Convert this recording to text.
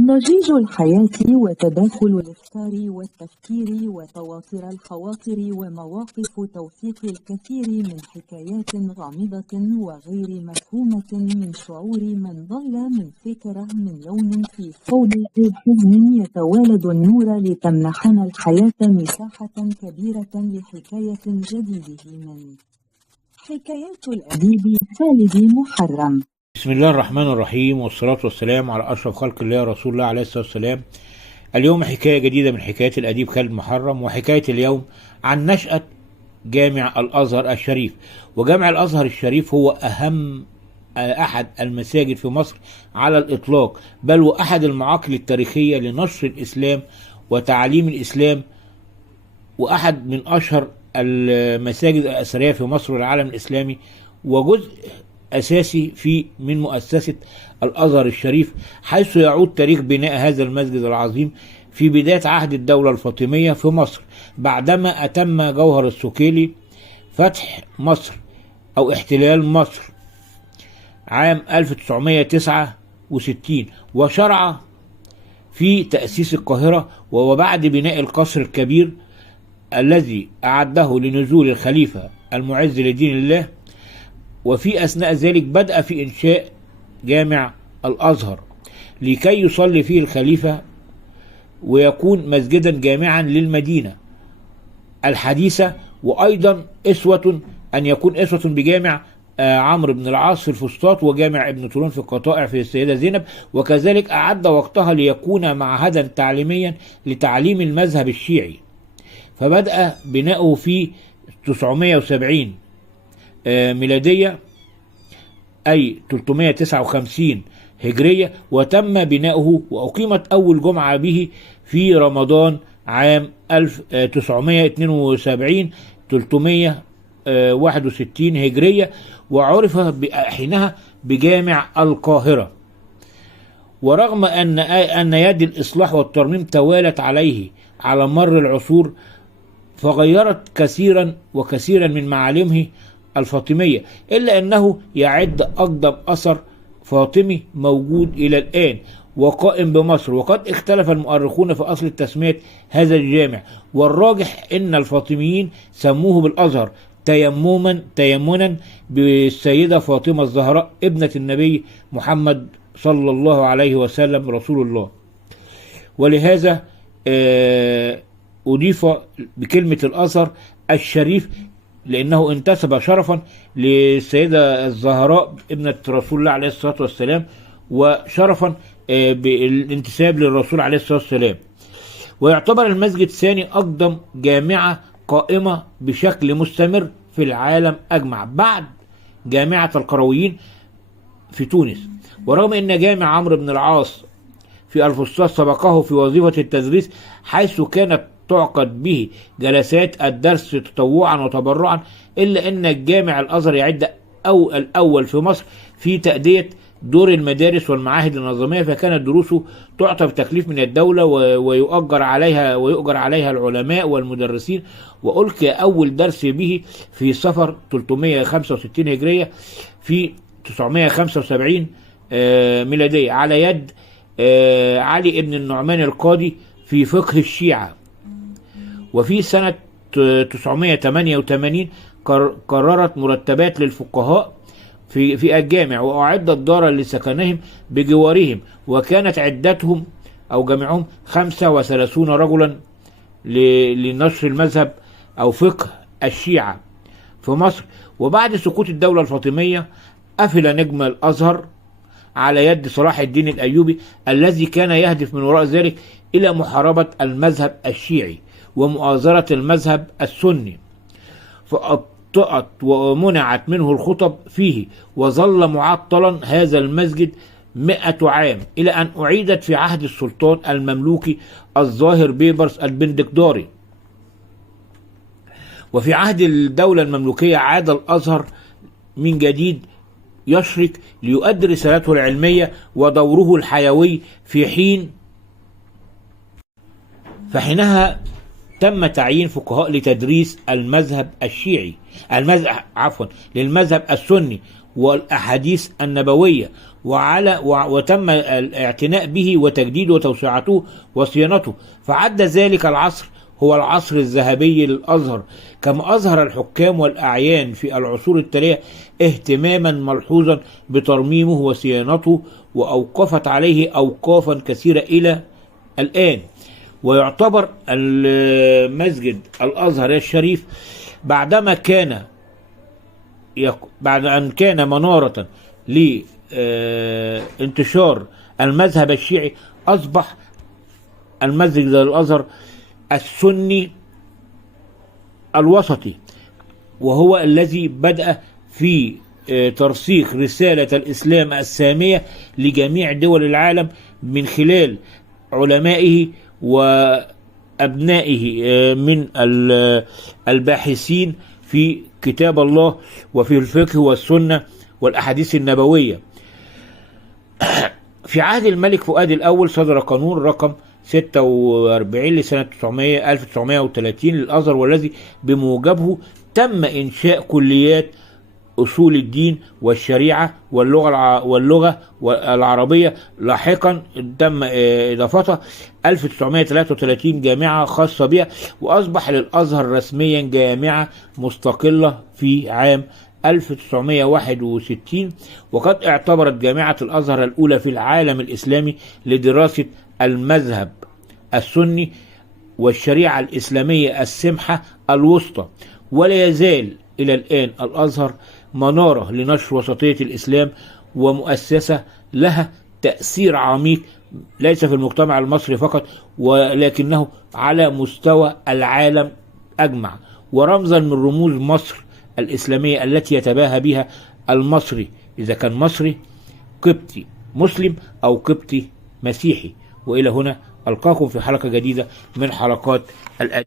ضجيج الحياة وتداخل الأفكار والتفكير وتواتر الخواطر ومواقف توثيق الكثير من حكايات غامضة وغير مفهومة من شعور من ضل من فكرة من لون في صوب حزن يتوالد النور لتمنحنا الحياة مساحة كبيرة لحكاية جديدة من حكايات الأديب خالد محرم. بسم الله الرحمن الرحيم، والصلاة والسلام على أشرف خلق الله رسول الله عليه الصلاة والسلام. اليوم حكاية جديدة من حكايات الأديب خالد محرم، وحكاية اليوم عن نشأة جامع الأزهر الشريف. وجامع الأزهر الشريف هو أحد المساجد في مصر على الإطلاق، بل وأحد المعاقل التاريخية لنشر الإسلام وتعليم الإسلام، وأحد من أشهر المساجد الأثرية في مصر والعالم الإسلامي، وجزء أساسي من مؤسسة الأزهر الشريف، حيث يعود تاريخ بناء هذا المسجد العظيم في بداية عهد الدولة الفاطمية في مصر، بعدما أتم جوهر السكيلي فتح مصر أو احتلال مصر عام 1969، وشرع في تأسيس القاهرة، وبعد بناء القصر الكبير الذي أعده لنزول الخليفة المعز لدين الله. وفي أثناء ذلك بدأ في إنشاء جامع الأزهر لكي يصلي فيه الخليفة، ويكون مسجدا جامعا للمدينة الحديثة، وأيضا أن يكون أسوة بجامع عمرو بن العاص في الفسطاط، وجامع ابن طولون في القطائع في السيدة زينب. وكذلك أعد وقتها ليكون معهدا تعليميا لتعليم المذهب الشيعي، فبدأ بناؤه في 970 ميلادية، أي 359 هجرية، وتم بناؤه وأقيمت أول جمعة به في رمضان عام 1972 361 هجرية، وعرف حينها بجامع القاهرة. ورغم أن يد الإصلاح والترميم توالت عليه على مر العصور، فغيرت كثيرا من معالمه الفاطمية، إلا أنه يعد أقدم أثر فاطمي موجود إلى الآن وقائم بمصر. وقد اختلف المؤرخون في أصل تسمية هذا الجامع، والراجح أن الفاطميين سموه بالأزهر تيمنا بالسيدة فاطمة الزهراء ابنة النبي محمد صلى الله عليه وسلم رسول الله. ولهذا أضيف بكلمة الأزهر الشريف، لأنه انتسب شرفا للسيدة الزهراء ابنة رسول الله عليه الصلاة والسلام، وشرفا بالانتساب للرسول عليه الصلاة والسلام. ويعتبر المسجد ثاني أقدم جامعة قائمة بشكل مستمر في العالم أجمع بعد جامعة القرويين في تونس. ورغم أن جامع عمرو بن العاص في الفسطاط سبقه في وظيفة التدريس، حيث كانت تعقد به جلسات الدرس تطوعا وتبرعا، إلا أن الجامع الأزهر يعد الأول في مصر في تأدية دور المدارس والمعاهد النظامية، فكانت دروسه تعطى بتكليف من الدولة ويؤجر عليها العلماء والمدرسين. وألقي أول درس به في صفر 365 هجرية في 975 ميلادية على يد علي ابن النعمان القاضي في فقه الشيعة. وفي سنة 988 قررت مرتبات للفقهاء في الجامع، وأعدت دارا لسكنهم بجوارهم، وكانت عدتهم أو جمعهم 35 رجلا لنشر المذهب أو فقه الشيعة في مصر. وبعد سقوط الدولة الفاطمية أفل نجم الأزهر على يد صلاح الدين الأيوبي، الذي كان يهدف من وراء ذلك إلى محاربة المذهب الشيعي ومؤازرة المذهب السني، فأبطأت ومنعت منه الخطب فيه، وظل معطلا هذا المسجد 100 عام، إلى أن أعيدت في عهد السلطان المملوكي الظاهر بيبرس البندقداري. وفي عهد الدولة المملوكية عاد الأزهر من جديد يشرك ليؤدي رسالته العلمية ودوره الحيوي فحينها تم تعيين فقهاء لتدريس المذهب الشيعي للمذهب السني والأحاديث النبوية، وتم الاعتناء به وتجديده وتوسعته وصيانته، فعد ذلك العصر هو العصر الذهبي للأزهر، كما أظهر الحكام والأعيان في العصور التالية اهتماما ملحوظا بترميمه وصيانته، وأوقفت عليه أوقافا كثيرة إلى الآن. ويعتبر المسجد الأزهر الشريف بعد أن كان منارة لانتشار المذهب الشيعي، أصبح المسجد الأزهر السني الوسطي، وهو الذي بدأ في ترسيخ رسالة الإسلام السامية لجميع دول العالم من خلال علمائه وأبنائه من الباحثين في كتاب الله وفي الفقه والسنة والأحاديث النبوية. في عهد الملك فؤاد الأول صدر قانون رقم 46 لسنة 1930 للأزهر، والذي بموجبه تم إنشاء كليات أصول الدين والشريعة واللغة العربية. لاحقا تم إضافتها 1933 جامعة خاصة بها، وأصبح للأزهر رسميا جامعة مستقلة في عام 1961. وقد اعتبرت جامعة الأزهر الأولى في العالم الإسلامي لدراسة المذهب السني والشريعة الإسلامية السمحة الوسطى. ولا يزال إلى الآن الأزهر منارة لنشر وسطية الإسلام، ومؤسسة لها تأثير عميق ليس في المجتمع المصري فقط، ولكنه على مستوى العالم أجمع، ورمزا من رموز مصر الإسلامية التي يتباهى بها المصري، إذا كان مصري قبطي مسلم أو قبطي مسيحي. وإلى هنا ألقاكم في حلقة جديدة من حلقات الأدب.